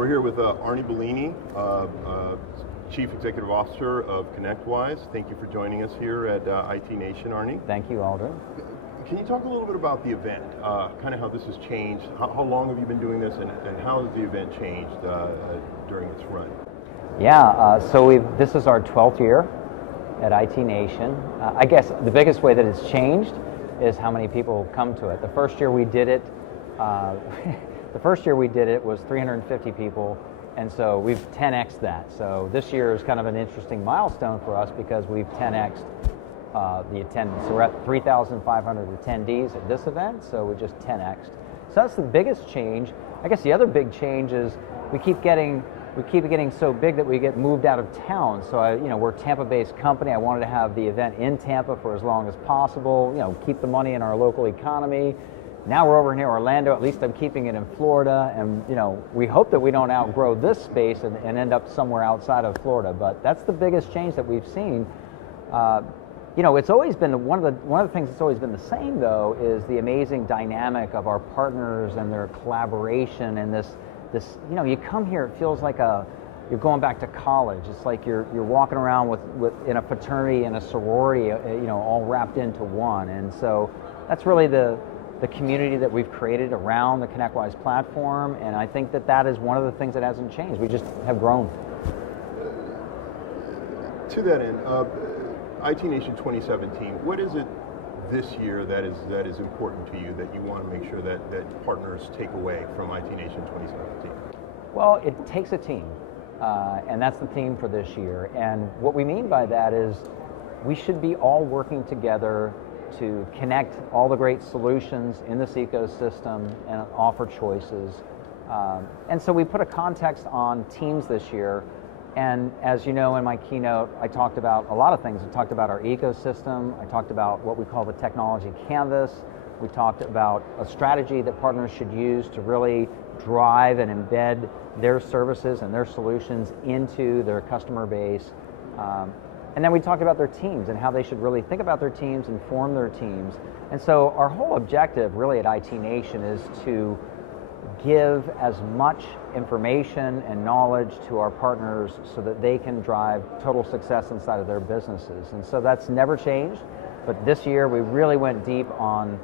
We're here with Arnie Bellini, Chief Executive Officer of ConnectWise. Thank you for joining us here at IT Nation, Arnie. Thank you, Aldrin. Can you talk a little bit about the event, kind of how this has changed? How long have you been doing this, and how has the event changed during its run? Yeah, this is our 12th year at IT Nation. I guess the biggest way that it's changed is how many people come to it. The first year we did it, was 350 people, and so we've 10x'd that. So this year is kind of an interesting milestone for us because we've 10x'd the attendance. So we're at 3,500 attendees at this event, so we just 10x'd. So that's the biggest change. I guess the other big change is we keep getting so big that we get moved out of town. So we're a Tampa-based company. I wanted to have the event in Tampa for as long as possible. Keep the money in our local economy. Now we're over near Orlando. At least I'm keeping it in Florida, and we hope that we don't outgrow this space and end up somewhere outside of Florida. But that's the biggest change that we've seen. It's always been one of the things that's always been the same, though, is the amazing dynamic of our partners and their collaboration and this. You come here, it feels like you're going back to college. It's like you're walking around with in a fraternity and a sorority, all wrapped into one. And so that's really the community that we've created around the ConnectWise platform, and I think that is one of the things that hasn't changed. We just have grown. To that end, IT Nation 2017, what is it this year that is important to you that you want to make sure that partners take away from IT Nation 2017? Well, it takes a team, and that's the theme for this year. And what we mean by that is we should be all working together to connect all the great solutions in this ecosystem and offer choices. And so we put a context on teams this year. And as you know, in my keynote, I talked about a lot of things. I talked about our ecosystem. I talked about what we call the technology canvas. We talked about a strategy that partners should use to really drive and embed their services and their solutions into their customer base. And then we talked about their teams and how they should really think about their teams and form their teams. And so our whole objective really at IT Nation is to give as much information and knowledge to our partners so that they can drive total success inside of their businesses. And so that's never changed, but this year we really went deep on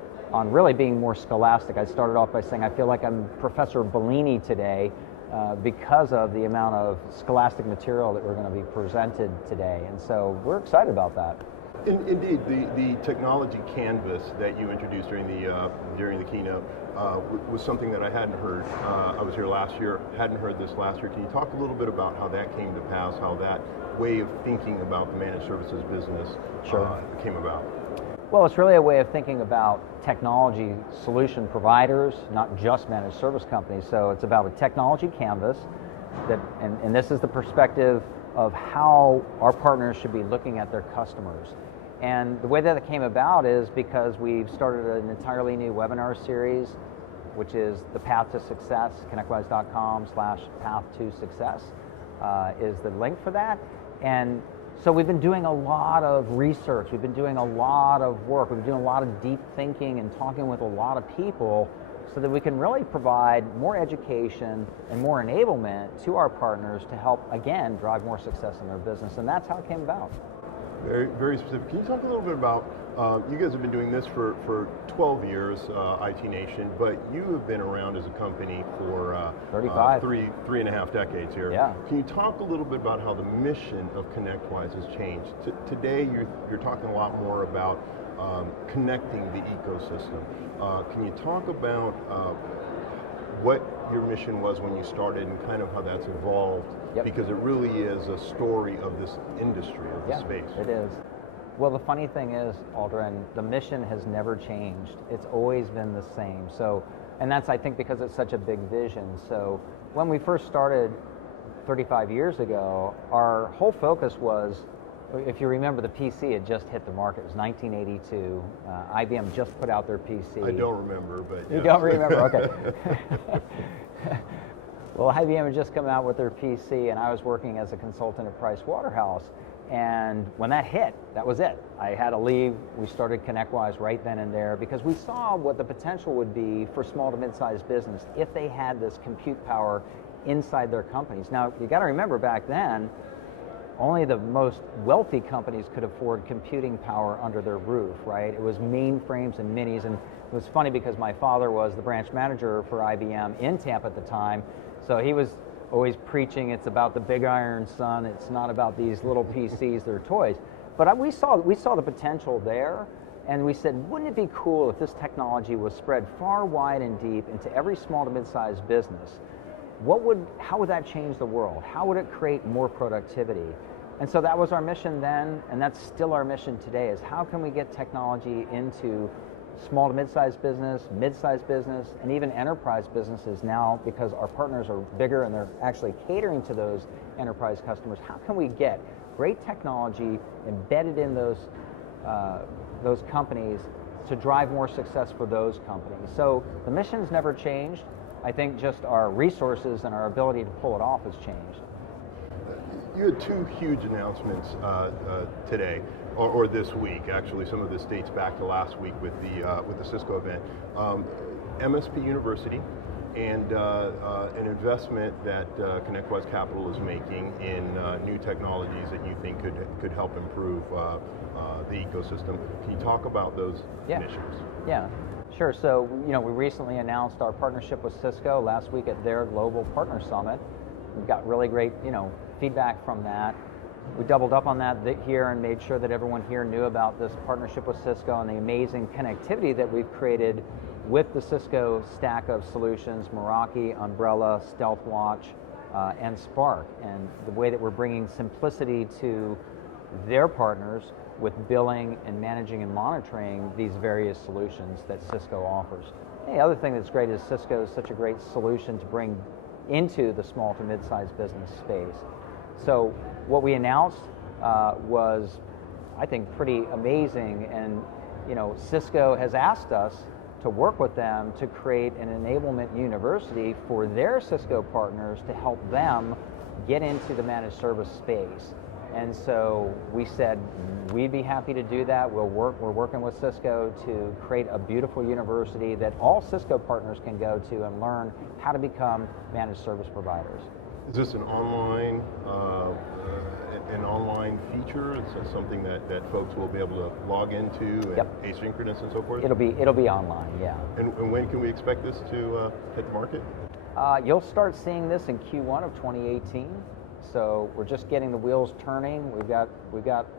really being more scholastic. I started off by saying I feel like I'm Professor Bellini today because of the amount of scholastic material that we're going to be presented today. And so we're excited about that. Indeed, the technology canvas that you introduced during the keynote was something that I hadn't heard. I was here last year, hadn't heard this last year. Can you talk a little bit about how that came to pass, how that way of thinking about the managed services business came about? Well, it's really a way of thinking about technology solution providers, not just managed service companies. So it's about a technology canvas and this is the perspective of how our partners should be looking at their customers. And the way that it came about is because we've started an entirely new webinar series, which is the Path to Success. ConnectWise.com/path to success is the link for that. And so we've been doing a lot of research, we've been doing a lot of work, we've been doing a lot of deep thinking and talking with a lot of people so that we can really provide more education and more enablement to our partners to help, again, drive more success in their business. And that's how it came about. Very, very specific. Can you talk a little bit about, you guys have been doing this for 12 years, IT Nation, but you have been around as a company for 35. Three and a half decades here. Yeah. Can you talk a little bit about how the mission of ConnectWise has changed? Today, you're talking a lot more about connecting the ecosystem. Can you talk about what your mission was when you started and kind of how that's evolved? Yep. Because it really is a story of this industry, of the space. It is. Well, the funny thing is, Aldrin, the mission has never changed. It's always been the same. So, and that's, I think, because it's such a big vision. So when we first started 35 years ago, our whole focus was, if you remember, the PC had just hit the market. It was 1982. IBM just put out their PC. I don't remember, but yes. You don't remember? Okay. Well, IBM had just come out with their PC, and I was working as a consultant at Price Waterhouse. And when that hit, that was it. I had to leave. We started ConnectWise right then and there because we saw what the potential would be for small to mid-sized business if they had this compute power inside their companies. Now, you got to remember back then, only the most wealthy companies could afford computing power under their roof, right? It was mainframes and minis, and it was funny because my father was the branch manager for IBM in Tampa at the time, so he was always preaching it's about the big iron, son, it's not about these little PCs, they're toys. But we saw the potential there, and we said, wouldn't it be cool if this technology was spread far wide and deep into every small to mid-sized business? How would that change the world? How would it create more productivity? And so that was our mission then, and that's still our mission today, is how can we get technology into small to mid-sized business, and even enterprise businesses now, because our partners are bigger and they're actually catering to those enterprise customers. How can we get great technology embedded in those companies to drive more success for those companies? So the mission's never changed. I think just our resources and our ability to pull it off has changed. You had two huge announcements today, or this week. Actually, some of this dates back to last week with the Cisco event. MSP University and an investment that ConnectWise Capital is making in new technologies that you think could help improve the ecosystem. Can you talk about those initiatives? Yeah. Sure. So, we recently announced our partnership with Cisco last week at their Global Partner Summit. We've got really great, feedback from that. We doubled up on that here and made sure that everyone here knew about this partnership with Cisco and the amazing connectivity that we've created with the Cisco stack of solutions, Meraki, Umbrella, StealthWatch, and Spark, and the way that we're bringing simplicity to their partners with billing and managing and monitoring these various solutions that Cisco offers. The other thing that's great is Cisco is such a great solution to bring into the small to mid-sized business space. So what we announced was, I think, pretty amazing, and Cisco has asked us to work with them to create an enablement university for their Cisco partners to help them get into the managed service space. And so we said we'd be happy to do that. We're working with Cisco to create a beautiful university that all Cisco partners can go to and learn how to become managed service providers. Is this an online feature? Is this something that folks will be able to log into and asynchronous and so forth? It'll be online, yeah. And when can we expect this to hit the market? You'll start seeing this in Q1 of 2018. So we're just getting the wheels turning. We got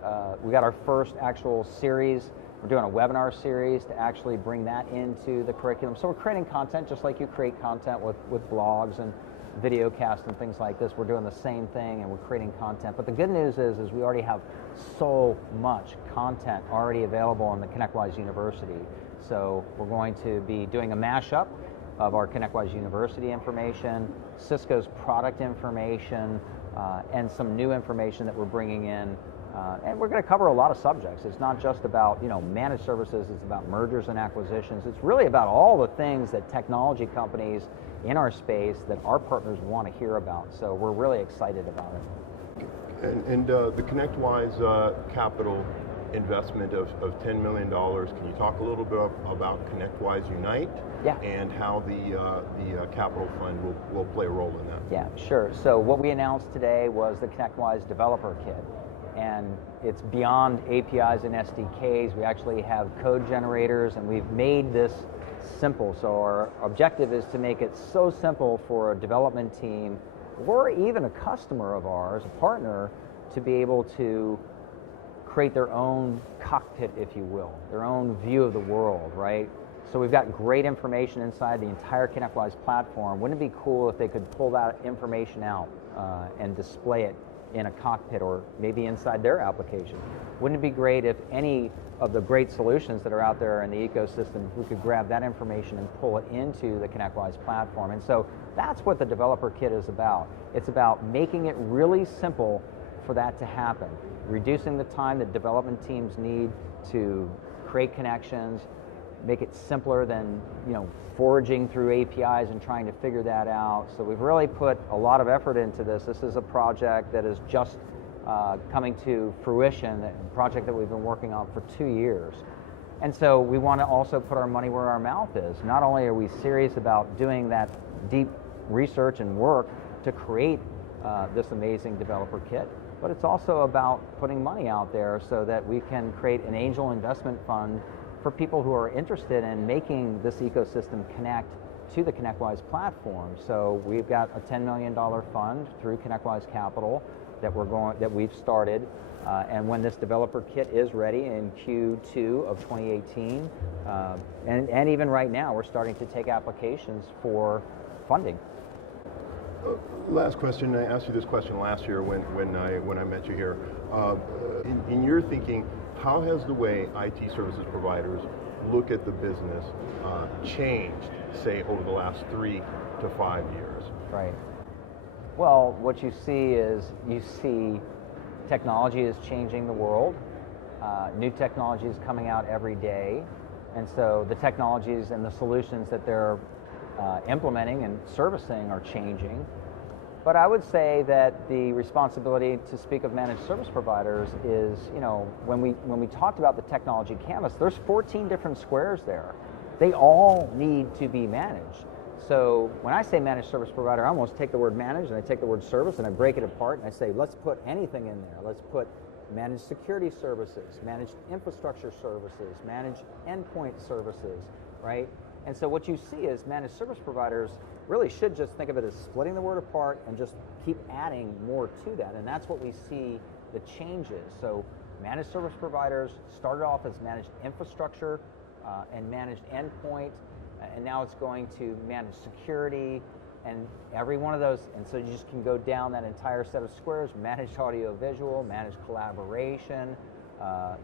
our first actual series. We're doing a webinar series to actually bring that into the curriculum. So we're creating content just like you create content with blogs and video casts and things like this. We're doing the same thing, and we're creating content. But the good news is we already have so much content already available on the ConnectWise University. So we're going to be doing a mashup of our ConnectWise University information, Cisco's product information, and some new information that we're bringing in. And we're going to cover a lot of subjects. It's not just about managed services, it's about mergers and acquisitions. It's really about all the things that technology companies in our space that our partners want to hear about. So we're really excited about it. And the ConnectWise Capital investment of $10 million, can you talk a little bit about ConnectWise Unite? Yeah. And how the capital fund will play a role in that? Yeah, sure. So what we announced today was the ConnectWise Developer Kit. And it's beyond APIs and SDKs. We actually have code generators, and we've made this simple. So our objective is to make it so simple for a development team or even a customer of ours, a partner, to be able to create their own cockpit, if you will, their own view of the world, right? So we've got great information inside the entire ConnectWise platform. Wouldn't it be cool if they could pull that information out and display it in a cockpit or maybe inside their application? Wouldn't it be great if any of the great solutions that are out there in the ecosystem, we could grab that information and pull it into the ConnectWise platform? And so that's what the Developer Kit is about. It's about making it really simple for that to happen, reducing the time that development teams need to create connections, make it simpler than foraging through APIs and trying to figure that out. So we've really put a lot of effort into this. This is a project that is just coming to fruition, a project that we've been working on for 2 years. And so we want to also put our money where our mouth is. Not only are we serious about doing that deep research and work to create this amazing developer kit, but it's also about putting money out there so that we can create an angel investment fund for people who are interested in making this ecosystem connect to the ConnectWise platform. So we've got a $10 million fund through ConnectWise Capital that we've started, and when this developer kit is ready in Q2 of 2018, and even right now, we're starting to take applications for funding. Last question. I asked you this question last year when I met you here. In your thinking, how has the way IT services providers look at the business changed, say, over the last 3 to 5 years? Right. Well, what you see is technology is changing the world. New technology is coming out every day, and so the technologies and the solutions that they're implementing and servicing are changing. But I would say that the responsibility to speak of managed service providers is, when we talked about the technology canvas, there's 14 different squares there. They all need to be managed. So when I say managed service provider, I almost take the word managed and I take the word service and I break it apart and I say, let's put anything in there. Let's put managed security services, managed infrastructure services, managed endpoint services, right? And so what you see is managed service providers really should just think of it as splitting the word apart and just keep adding more to that. And that's what we see the changes. So managed service providers started off as managed infrastructure and managed endpoint, and now it's going to managed security, and every one of those, and so you just can go down that entire set of squares: managed audio visual, managed collaboration,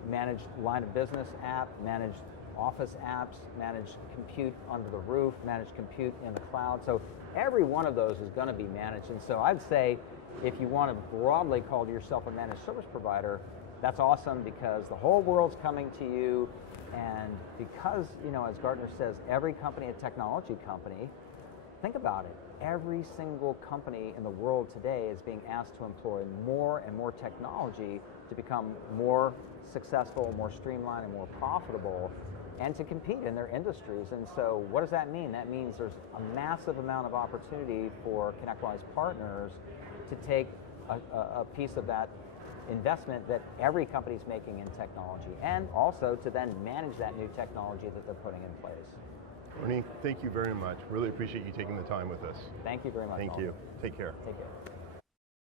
managed line of business app, managed office apps, managed compute under the roof, managed compute in the cloud. So every one of those is going to be managed. And so I'd say if you want to broadly call yourself a managed service provider, that's awesome, because the whole world's coming to you, and because, as Gartner says, every company a technology company. Think about it. Every single company in the world today is being asked to employ more and more technology to become more successful, more streamlined, and more profitable, and to compete in their industries. And so what does that mean? That means there's a massive amount of opportunity for ConnectWise partners to take a piece of that investment that every company's making in technology, and also to then manage that new technology that they're putting in place. Arnie, thank you very much. Really appreciate you taking the time with us. Thank you very much. Thank you. Take care. Take care.